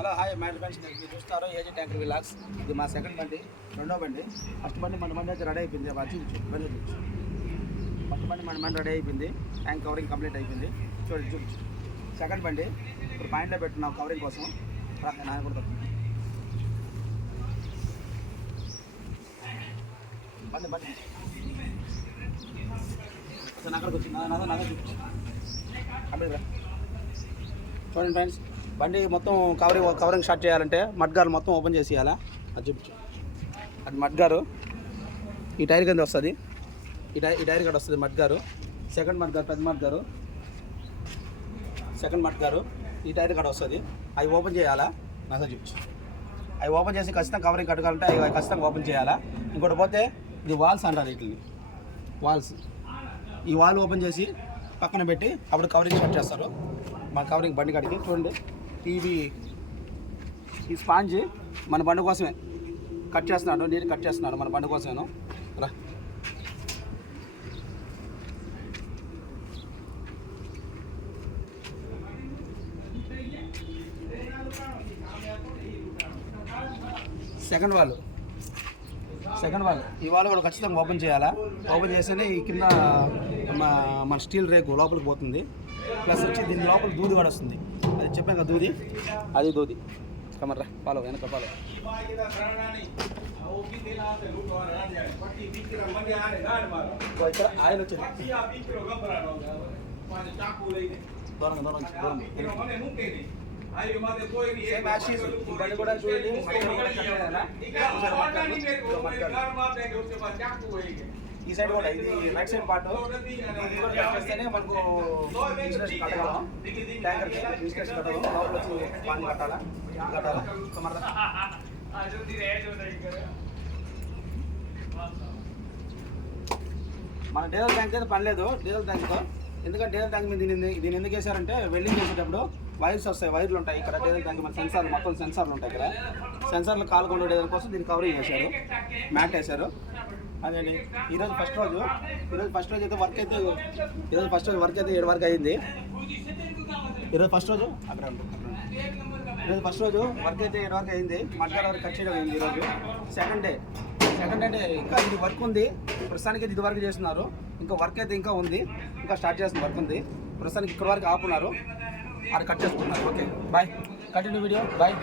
Hello hi my friends, మీరు చూస్తారు AG tanker విలాక్స్. ఇది మా సెకండ్ బండి, రెండో బండి. ఫస్ట్ బండి మన బండి అయితే రెడీ అయిపోయింది. బండి చూపించు. ఫస్ట్ బండి మన బండి రెడీ అయిపోయింది, ట్యాంక్ కవరింగ్ కంప్లీట్ అయిపోయింది. చూపించు. సెకండ్ బండి ఇప్పుడు పాయింట్లో పెట్టున్నాం కవరింగ్ కోసం. నాన్న కూడా బండి బండి అక్కడికి వచ్చింది. నాన్న చూపించు. చూడండి ఫ్రెండ్స్, బండి మొత్తం కవరింగ్ స్టార్ట్ చేయాలంటే మడ్గారు మొత్తం ఓపెన్ చేసేయాలా. అది చూపించు. అది మడ్గారు ఈ టైర్ కింద వస్తుంది. ఈ టైర్ కూడా వస్తుంది మడ్గారు. సెకండ్ మడ్గారు, పెద్ద మడ్గారు, సెకండ్ మడ్గారు ఈ టైర్ కూడా వస్తుంది. అవి ఓపెన్ చేయాలా. నాకు చూపించు. అవి ఓపెన్ చేసి ఖచ్చితంగా కవరింగ్ కట్టుకోవాలంటే అవి ఖచ్చితంగా ఓపెన్ చేయాలా. ఇంకోటి పోతే ఇది వాల్స్ అంటారు, వీటిని వాల్స్. ఈ వాల్ ఓపెన్ చేసి పక్కన పెట్టి అప్పుడు కవరింగ్ స్టార్ట్ చేస్తారు. మా కవరింగ్ బండి కాడికి చూడండి. ఈ స్పాంజ్ మన బండి కోసమే కట్ చేస్తున్నాడు, నీరు కట్ చేస్తున్నాడు మన బండి కోసమేను. రా సెకండ్ వాల్ ఈ వాల్ కూడా ఖచ్చితంగా ఓపెన్ చేయాలా. ఓపెన్ చేస్తేనే ఈ కింద మన స్టీల్ రేకు లోపలికి పోతుంది. ప్లస్ వచ్చి దీని లోపల దూది కూడా వస్తుంది. అది చెప్పాను కదా, దూది, అది దూది. కమర్రా పాలో వెనక పాలో. ఇక్కడ ఆయిల్ వచ్చింది. బండి కూడా చూడండి. ఈ సైడ్ కూడా ఇది రైట్ సైడ్ పార్ట్. ఇది కూడా కట్ చేస్తేనే మనకు కట్టగలం. ట్యాంకర్కి బిస్కెట్స్ కట్టగలం. లోపల వచ్చి పాన్ కట్టాలా. మన డీజిల్ ట్యాంక్ అయితే పని లేదు డీజిల్ ట్యాంక్తో. ఎందుకంటే డీజిల్ ట్యాంక్ మీద దీన్ని ఎందుకు వేసారంటే వెల్డింగ్ చేసేటప్పుడు వైర్స్ వస్తాయి, వైర్లు ఉంటాయి ఇక్కడ. డీజిల్ ట్యాంక్ మన సెన్సార్లు, మొత్తం సెన్సార్లు ఉంటాయి ఇక్కడ. సెన్సార్లు కాలుకుండా డీజిల్ కోసం దీన్ని కవరింగ్ చేశారు, మ్యాట్ వేశారు. అదేండి ఈరోజు ఫస్ట్ రోజు అయితే వర్క్ అయితే 7 వరకు అయింది. ఈరోజు ఫస్ట్ రోజు వర్క్ అయితే 7 వరకు అయింది. మధ్యాహ్నం వరకు కట్ చేయడం అయింది. ఈరోజు సెకండ్ డే ఇంకా ఇది వర్క్ ఉంది. ప్రస్తుతానికి ఇది వరకు చేస్తున్నారు. ఇంకా వర్క్ అయితే ఇంకా ఉంది, ఇంకా స్టార్ట్ చేస్తున్న వర్క్ ఉంది. ప్రస్తుతానికి ఇక్కడ వరకు ఆపున్నారు, అది కట్ చేసుకుంటున్నారు. Okay bye, continue video bye.